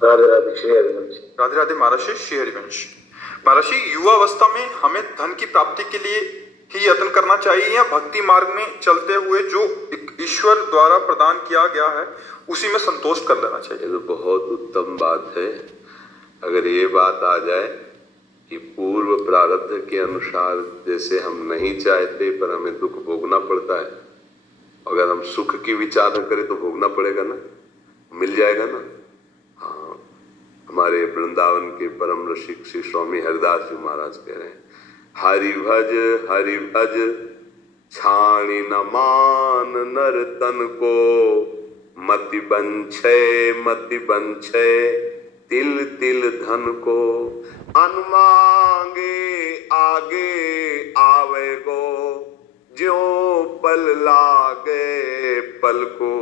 राधे राधे श्री हरिवंश। राधे राधे महर्षि श्री हरिवंश। महर्षि, युवावस्था में हमें धन की प्राप्ति के लिए ही यत्न करना चाहिए या भक्ति मार्ग में चलते हुए जो ईश्वर द्वारा प्रदान किया गया है उसी में संतोष कर लेना चाहिए? ये तो बहुत उत्तम बात है। अगर ये बात आ जाए कि पूर्व प्रारब्ध के अनुसार जैसे हम नहीं चाहते पर हमें दुख भोगना पड़ता है, अगर हम सुख की विचार न करें तो भोगना पड़ेगा ना, मिल जाएगा ना। हाँ, हमारे वृंदावन के परम रसिक श्री स्वामी हरिदास जी महाराज कह रहे हैं, हरि भज छाणी न मान नर तन को, मति बंछे तिल तिल धन को, अनमांगे आगे आवे गो, ज्यों पल लागे पल को।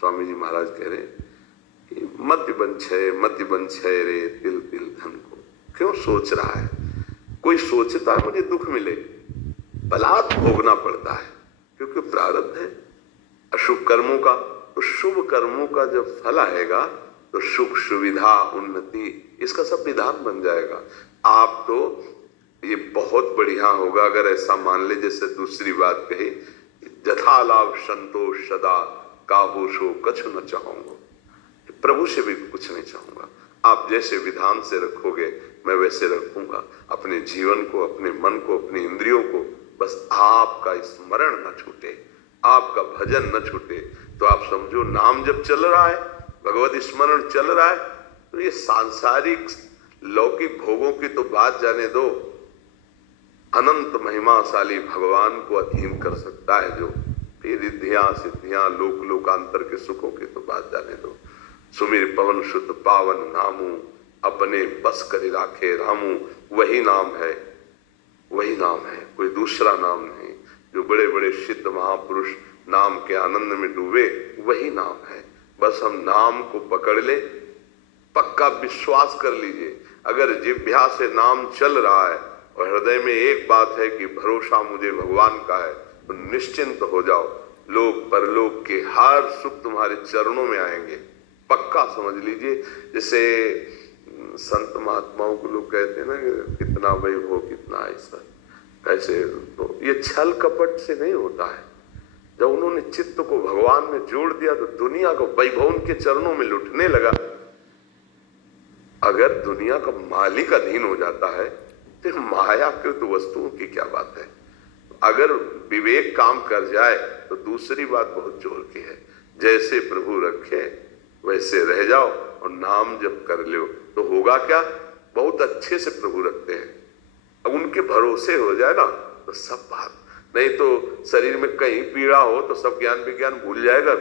स्वामी जी महाराज कह रहे हैं मति बंछे रे तिल तिल धन को। क्यों सोच रहा है? कोई सोचता है मुझे दुख मिले, बलात् भोगना पड़ता है क्योंकि प्रारब्ध है अशुभ कर्मों का। तो शुभ कर्मों का जब फल आएगा तो सुख सुविधा उन्नति इसका सब विधान बन जाएगा। आप तो ये बहुत बढ़िया होगा अगर ऐसा मान ले जैसे दूसरी बात कही, जथा लाभ संतोष सदा काहू सो कछु न चाहूंगा, प्रभु से भी कुछ नहीं चाहूंगा। आप जैसे विधान से रखोगे मैं वैसे रखूंगा अपने जीवन को, अपने मन को, अपनी इंद्रियों को। बस आपका स्मरण न छूटे, आपका भजन न छूटे। तो आप समझो नाम जब चल रहा है, भगवत स्मरण चल रहा है, तो ये सांसारिक लौकिक भोगों की तो बात जाने दो, अनंत महिमाशाली भगवान को अधीन कर सकता है जो। फिर रिद्धियां सिद्धियां लोक लोकांतर के सुखों की तो बात जाने दो। सुमिर पवन शुद्ध पावन नामू, अपने बस कर राखे रामू। वही नाम है, वही नाम है, कोई दूसरा नाम नहीं। जो बड़े बड़े सिद्ध महापुरुष नाम के आनंद में डूबे वही नाम है। बस हम नाम को पकड़ ले, पक्का विश्वास कर लीजिए। अगर जिह्वा से नाम चल रहा है और हृदय में एक बात है कि भरोसा मुझे भगवान का है, तो निश्चिंत हो जाओ। लोक परलोक के हर सुख तुम्हारे चरणों में आएंगे, पक्का समझ लीजिए। जैसे संत महात्माओं को लोग कहते हैं ना कि कितना वैभव कितना ऐसा कैसे, तो ये छल कपट से नहीं होता है। जब उन्होंने चित्त को भगवान में जोड़ दिया तो दुनिया का वैभव उनके चरणों में लुटने लगा। अगर दुनिया का मालिक अधीन हो जाता है तो मायाकृत वस्तुओं की क्या बात है। अगर विवेक काम कर जाए तो दूसरी बात बहुत जोर की है, जैसे प्रभु रखे वैसे रह जाओ और नाम जब कर लो तो होगा क्या, बहुत अच्छे से प्रभु रखते हैं। अब उनके भरोसे हो जाए ना तो सब बात, नहीं तो शरीर में कहीं पीड़ा हो तो सब ज्ञान विज्ञान भूल जाएगा।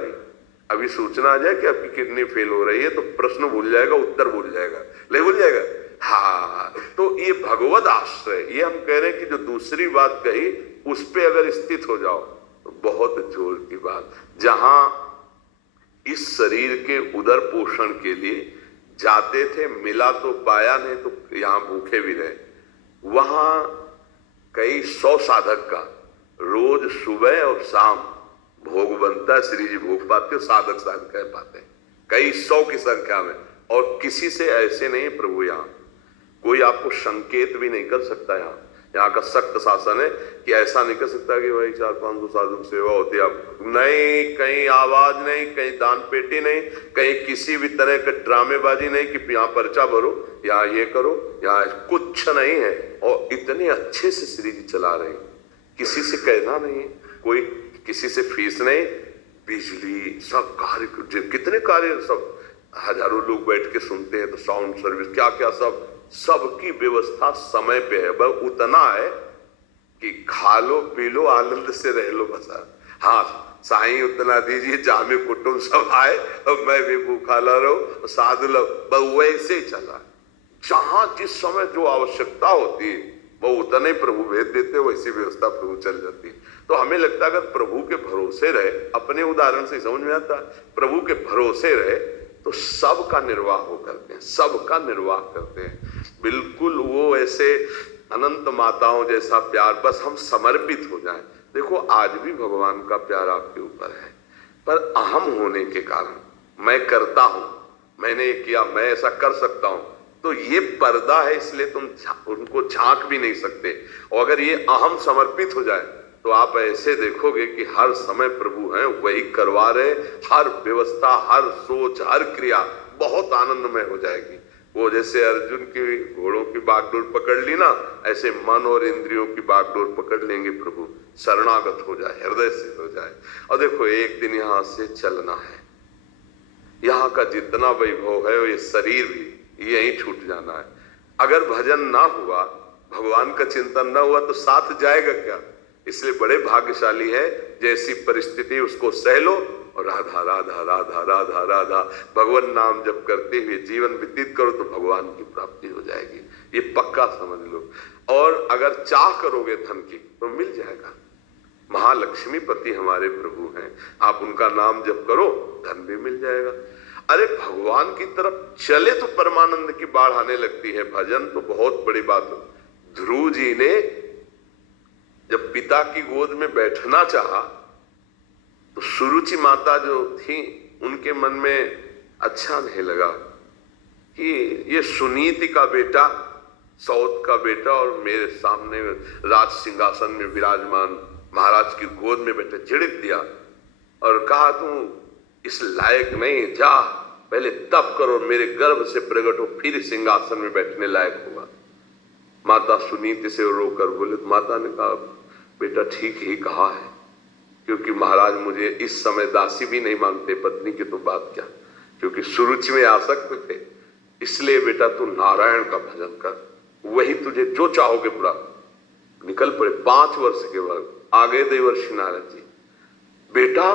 अभी सूचना आ जाए कि आपकी किडनी फेल हो रही है तो प्रश्न भूल जाएगा, उत्तर भूल जाएगा, नहीं भूल जाएगा। हाँ, तो ये भगवत आश्रय, ये हम कह रहे हैं कि जो दूसरी बात कही उस पे अगर स्थित हो जाओ तो बहुत जोर की बात। जहां इस शरीर के उदर पोषण के लिए जाते थे, मिला तो पाया, नहीं तो यहां भूखे भी रहे। वहां कई 100 साधक का रोज सुबह और शाम भोग बनता है। श्री जी भोग पाते हो, साधक साधक कह पाते हैं, कई 100 की संख्या में। और किसी से ऐसे नहीं प्रभु, यहाँ कोई आपको संकेत भी नहीं कर सकता। यहाँ का सख्त शासन है कि ऐसा नहीं कर सकता कि भाई 400-500 साधु सेवा होती है। आप नहीं, कहीं आवाज नहीं, कहीं दान पेटी नहीं, कहीं किसी भी तरह का ड्रामेबाजी नहीं कि यहाँ पर्चा भरो, यहाँ ये करो, यहाँ कुछ नहीं है। और इतने अच्छे से श्री जी चला रहे हैं, किसी से कहना नहीं, कोई किसी से फीस नहीं, बिजली सब कार्य, कितने कार्य, सब हजारों लोग बैठ के सुनते हैं, तो साउंड सर्विस क्या क्या सबकी व्यवस्था समय पे है। बस उतना है कि खा लो पी लो आनंद से रह लो बस। हाँ, साईं उतना दीजिए, जामे कुटुंब सब आए और मैं भी भूखा ला रहूं, साधु लोग, बस वैसे ही चला। जहां जिस समय जो आवश्यकता होती है वो उतना ही प्रभु भेज देते, वैसी व्यवस्था प्रभु चल जाती है। तो हमें लगता है अगर प्रभु के भरोसे रहे, अपने उदाहरण से समझ में आता है, प्रभु के भरोसे रहे तो सबका निर्वाह वो करते हैं, सबका निर्वाह करते हैं। बिल्कुल वो ऐसे अनंत माताओं जैसा प्यार, बस हम समर्पित हो जाएं। देखो आज भी भगवान का प्यार आपके ऊपर है, पर अहम होने के कारण मैं करता हूं, मैंने ये किया, मैं ऐसा कर सकता हूं, तो ये पर्दा है, इसलिए तुम उनको झांक भी नहीं सकते। और अगर ये अहम समर्पित हो जाए तो आप ऐसे देखोगे कि हर समय प्रभु हैं, वही करवा रहे, हर व्यवस्था, हर सोच, हर क्रिया बहुत आनंदमय हो जाएगी। वो जैसे अर्जुन की घोड़ों की बागडोर पकड़ ली ना, ऐसे मन और इंद्रियों की बागडोर पकड़ लेंगे प्रभु, शरणागत हो जाए, हृदय से हो जाए। और देखो एक दिन यहां से चलना है, यहाँ का जितना वैभव है, ये शरीर भी यहीं छूट जाना है। अगर भजन ना हुआ, भगवान का चिंतन ना हुआ, तो साथ जाएगा क्या? इसलिए बड़े भाग्यशाली है, जैसी परिस्थिति उसको सह लो और राधा राधा राधा राधा राधा भगवान नाम जप करते हुए जीवन व्यतीत करो, तो भगवान की प्राप्ति हो जाएगी। ये पक्का समझ लो। और अगर चाह करोगे धन की तो मिल जाएगा। महालक्ष्मीपति हमारे प्रभु हैं, आप उनका नाम जप करो, धन भी मिल जाएगा। अरे भगवान की तरफ चले तो परमानंद की बाढ़ आने लगती है। भजन तो बहुत बड़ी बात है। ध्रुव जी ने जब पिता की गोद में बैठना चाहा, तो सुरुचि माता जो थी उनके मन में अच्छा नहीं लगा कि ये सुनीति का बेटा, सौत का बेटा, और मेरे सामने राज सिंहासन में विराजमान महाराज की गोद में बैठे। झिड़क दिया और कहा तुम इस लायक नहीं, जा पहले तप करो, मेरे गर्भ से प्रकट हो, फिर सिंहासन में बैठने लायक होगा। माता सुनीति से रोकर बोले। तो माता ने कहा बेटा ठीक ही कहा है, क्योंकि महाराज मुझे इस समय दासी भी नहीं मानते, पत्नी की तो बात क्या, क्योंकि सुरुचि में आसक्त थे। इसलिए बेटा तू नारायण का भजन कर, वही तुझे जो चाहोगे पूरा। निकल पड़े। 5 वर्ष के बाद आ गए देवर्षि नारद जी। बेटा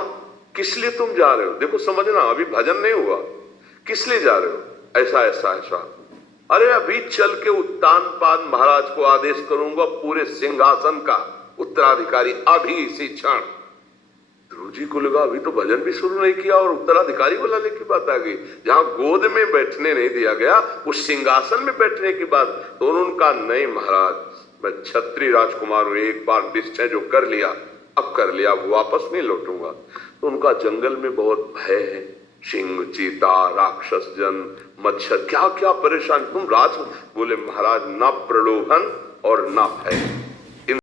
किस लिए तुम जा रहे हो? देखो समझना, अभी भजन नहीं हुआ, किस लिए जा रहे हो? ऐसा ऐसा ऐसा। अरे अभी चल के उत्तानपाद महाराज को आदेश करूंगा, पूरे सिंहासन का उत्तराधिकारी अभी इसी क्षण। ध्रुव जी को लगा अभी तो भजन भी शुरू नहीं किया और उत्तराधिकारी को लाने की बात आ गई। जहां गोद में बैठने नहीं दिया गया, उस सिंहासन में बैठने की बात। तो उन्होंने कहा नहीं महाराज, मैं क्षत्रिय राजकुमार हूं, एक बार निश्चय जो कर लिया अब कर लिया, वापस नहीं लौटूंगा। तो उनका जंगल में बहुत भय है, सिंह, चीता, राक्षस जन, मच्छर, क्या क्या परेशान। तुम राज बोले महाराज ना प्रलोभन और ना भय।